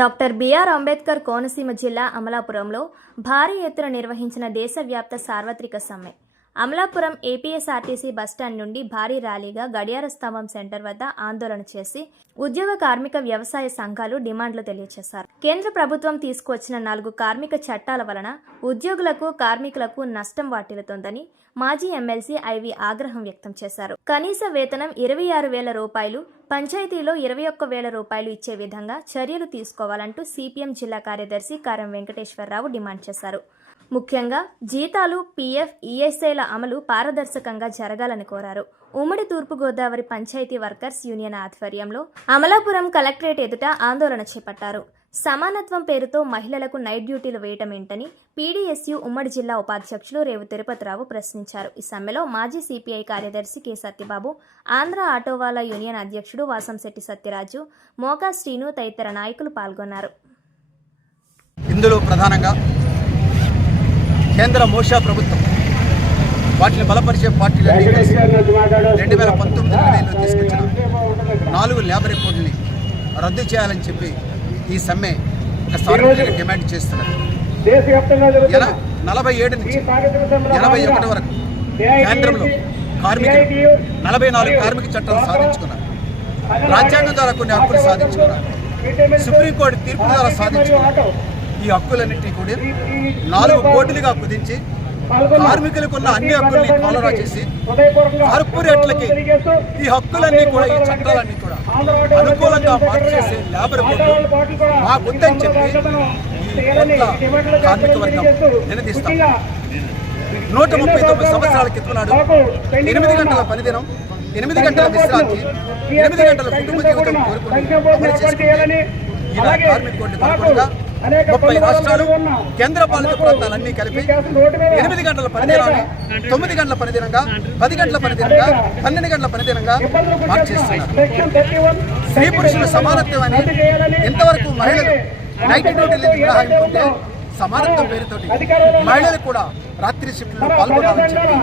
Doctor BR Ambedkar Konaseema జిల్లా అమలాపురంలో భారీ ఎత్తున నిర్వహించిన దేశవ్యాప్త సార్వత్రిక సమ్మె. అమలాపురం ఏపీఎస్ఆర్టీసీ బస్టాండ్ నుండి భారీ ర్యాలీగా గడియార స్తంభం సెంటర్ వద్ద ఆందోళన చేసి ఉద్యోగ కార్మిక వ్యవసాయ సంఘాలు డిమాండ్లు తెలియజేశారు. కేంద్ర ప్రభుత్వం తీసుకువచ్చిన నాలుగు కార్మిక చట్టాల వలన ఉద్యోగులకు కార్మికులకు నష్టం వాటిల్లుతోందని మాజీ ఎమ్మెల్సీ ఐవి ఆగ్రహం వ్యక్తం చేశారు. కనీస వేతనం ఇరవై ఆరు వేల రూపాయలు పంచాయతీలో ఇరవై ఒక్క వేల రూపాయలు ఇచ్చే విధంగా చర్యలు తీసుకోవాలంటూ సిపిఎం జిల్లా కార్యదర్శి కారం వెంకటేశ్వరరావు డిమాండ్ చేశారు. ముఖ్యంగా జీతాలు పీఎఫ్ ఈఎస్ఐల అమలు పారదర్శకంగా జరగాలని కోరారు. ఉమ్మడి తూర్పుగోదావరి పంచాయతీ వర్కర్స్ యూనియన్ ఆధ్వర్యంలో అమలాపురం కలెక్టరేట్ ఎదుట ఆందోళన చేపట్టారు. సమానత్వం పేరుతో మహిళలకు నైట్ డ్యూటీలు వేయటం ఏంటని పీడీఎస్యు ఉమ్మడి జిల్లా ఉపాధ్యక్షులు రేవు తిరుపతిరావు ప్రశ్నించారు. ఈ సమ్మెలో మాజీ సిపిఐ కార్యదర్శి కె సత్యబాబు ఆంధ్ర ఆటోవాలా యూనియన్ అధ్యక్షుడు వాసంశెట్టి సత్యరాజు మోకా శ్రీను తదితర నాయకులు పాల్గొన్నారు. ఇందులో ప్రధానంగా కేంద్ర మోషా ప్రభుత్వం వాటిని బలపరిచే పార్టీలన్నీ కలిసి రెండు వేల పంతొమ్మిది తీసుకొచ్చిన నాలుగు లేబర్ రిపోర్టుని రద్దు చేయాలని చెప్పి ఈ సమ్మె ఒక డిమాండ్ చేస్తున్నారు. ఎన నలభై ఏడు నుంచి ఎనభై ఒకటి వరకు కేంద్రంలో కార్మికులు నలభై నాలుగు కార్మిక చట్టాలు సాధించుకున్నారు. రాజ్యాంగం ద్వారా కొన్ని హక్కులు సాధించుకున్నారు. సుప్రీంకోర్టు తీర్పు ద్వారా సాధించుకున్నారు. ఈ హక్కులన్నింటినీ కూడా నాలుగు కోట్లుగా కుదించి కార్మికులకు ఉన్న అన్ని హక్కుల్ని కాలరా చేసి కార్పొరేట్లకి ఈ హక్కులన్నీ కూడా ఈ చట్టాలన్నీ కూడా అనుకూలంగా మార్చేసే లేబర్ కోడ్లు మాకుందని చెప్పి ఈ కార్మిక వర్గం నిలదీస్తాం నూట ముప్పై తొమ్మిది సంవత్సరాల క్రితం నాడు ఎనిమిది గంటల పనిదినం ఎనిమిది గంటల విశ్రాంతి ఎనిమిది గంటల కుటుంబ జీవితం కోరుకుంటూ అమలు చేసుకుంటే ఇలా కార్మిక కోడ్ని తప్పకుండా ముప్పై రాష్ట్రాలు కేంద్ర పాలిత ప్రాంతాలన్నీ కలిపి ఎనిమిది గంటల పనిదినాన్ని తొమ్మిది గంటల పనిదినంగా పది గంటల పనిదినంగా పన్నెండు గంటల పనిదినంగా మార్చేస్తున్నారు స్త్రీ పురుషుల సమానత్వం అని ఇంతవరకు మహిళలు నైట్ డ్యూటీలు మినహాయింపుంటే సమానత్వం పేరుతోటి మహిళలు కూడా రాత్రి షిఫ్ట్లో పాల్గొనాలని చెప్పి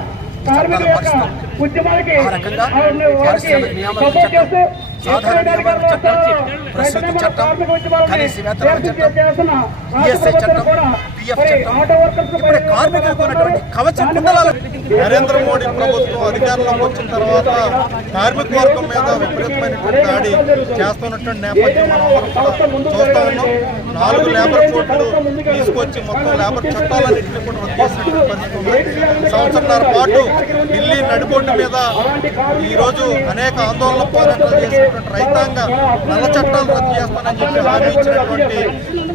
చట్టాలు రకంగా పారిశ్రామిక నియామకాల చట్టం సాధారణ నియామకాల చట్టం ప్రసూతి చట్టం కనీస వేతనాల చట్టం ఈఎస్ఐ చట్టం పిఎఫ్ చట్టం ఇప్పుడు కార్మికులకు ఉన్నటువంటి కవచం కుండలాల నరేంద్ర మోడీ ప్రభుత్వం అధికారంలోకి వచ్చిన తర్వాత కార్మిక వర్గం మీద విపరీతమైనటువంటి దాడి చేస్తున్నటువంటి నేపథ్యం మనం చూస్తా ఉన్నాం. నాలుగు లేబర్ కోట్లు తీసుకొచ్చి మొత్తం లేబర్ చట్టాలన్నింటినీ కూడా రద్దు చేసినటువంటి పరిస్థితి ఉంది. సంవత్సరాల పాటు ఢిల్లీ చట్టం మీద ఈరోజు అనేక ఆందోళన పోరాటాలు చేసినటువంటి రైతాంగ నల్ల చట్టాలు రద్దు చేస్తానని చెప్పి హామీ ఇచ్చినటువంటి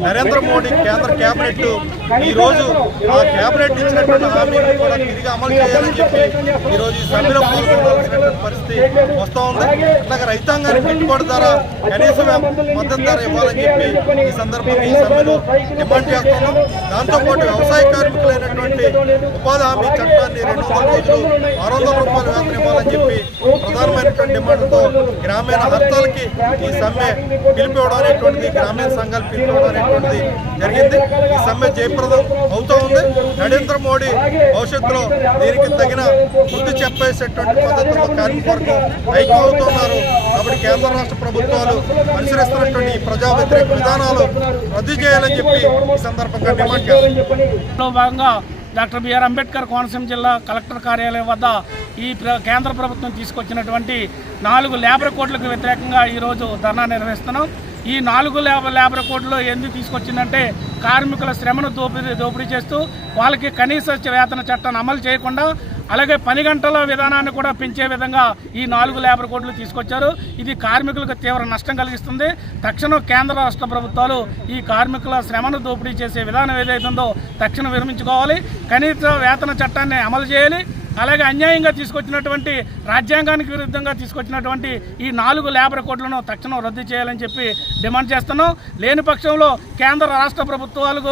నరేంద్ర మోడీ కేంద్ర కేబినెట్ ఈరోజు ఆ కేబినెట్ ఇచ్చినటువంటి హామీని కూడా తిరిగి అమలు చేయాలని చెప్పి ఈ రోజు ఈ సమ్మెలో పాల్గొనాల్సినటువంటి పరిస్థితి వస్తూ ఉంది. అట్లాగే రైతాంగానికి పెట్టుబడి ధర కనీస మద్దతు ధర ఇవ్వాలని చెప్పి ఈ సందర్భంగా ఈ సమ్మెలో డిమాండ్ చేస్తున్నాం. దాంతోపాటు వ్యవసాయ కార్మికులైనటువంటి ఉపాధి హామీ చట్టాన్ని రెండు వందల రోజులు ఆరు వందల రూపాయలు వేతనం ఇవ్వాలని చెప్పి ప్రధానమైనటువంటి డిమాండ్తో గ్రామీణ హర్తాలకి ఈ సమ్మె పిలిపివ్వడం అనేటువంటిది గ్రామీణ సంఘాలు పిలిపివ్వడం అనేటువంటిది జరిగింది. ఈ సమ్మె జయప్రదం అవుతూ ఉంది. నరేంద్ర మోడీ భవిష్యత్తులో దీనికి తగిన బుద్ధి చెప్పేసేటువంటి పద్ధతుల్లో కార్మిక ఐక్యం అవుతున్నారు. కాబట్టి కేంద్ర రాష్ట్ర ప్రభుత్వాలు అనుసరిస్తున్నటువంటి ఈ ప్రజా వ్యతిరేక విధానాలు రద్దు చేయాలని చెప్పి ఈ సందర్భంగా డిమాండ్ భాగంగా డాక్టర్ బిఆర్ అంబేద్కర్ కోనసీమ జిల్లా కలెక్టర్ కార్యాలయం వద్ద ఈ కేంద్ర ప్రభుత్వం తీసుకొచ్చినటువంటి నాలుగు లేబర్ కోడ్లకు వ్యతిరేకంగా ఈరోజు ధర్నా నిర్వహిస్తున్నాం. ఈ నాలుగు లేబర్ లేబర్ కోడ్లు ఎందుకు తీసుకొచ్చిందంటే కార్మికుల శ్రమను దోపిడీ దోపిడీ చేస్తూ వాళ్ళకి కనీస వేతన చట్టాన్ని అమలు చేయకుండా అలాగే పని గంటల విధానాన్ని కూడా పెంచే విధంగా ఈ నాలుగు లేబర్ కోడ్లు తీసుకొచ్చారు. ఇది కార్మికులకు తీవ్ర నష్టం కలిగిస్తుంది. తక్షణం కేంద్ర రాష్ట్ర ప్రభుత్వాలు ఈ కార్మికుల శ్రమను దోపిడీ చేసే విధానం ఏదైతుందో తక్షణం విరమించుకోవాలి. కనీస వేతన చట్టాన్ని అమలు చేయాలి. అలాగే అన్యాయంగా తీసుకొచ్చినటువంటి రాజ్యాంగానికి విరుద్ధంగా తీసుకొచ్చినటువంటి ఈ నాలుగు లేబర్ కోడ్లను తక్షణం రద్దు చేయాలని చెప్పి డిమాండ్ చేస్తున్నాం. లేని పక్షంలో కేంద్ర రాష్ట్ర ప్రభుత్వాలకు